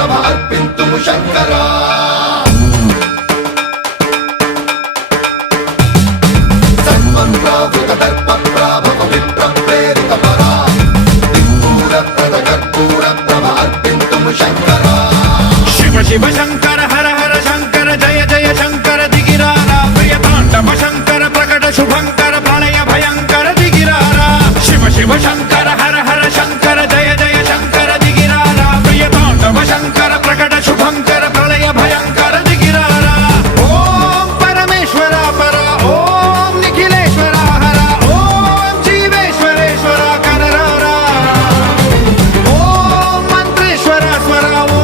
ప్రభ అర్పింతుము శంకరా సర్వప్రావృత దర్ప ప్రాభవ విప్ర ప్రేరిత పరా దిక్పూర ప్రద కర్పూర ప్రభ అర్పింతుము శంకరా శివ శివ శంకర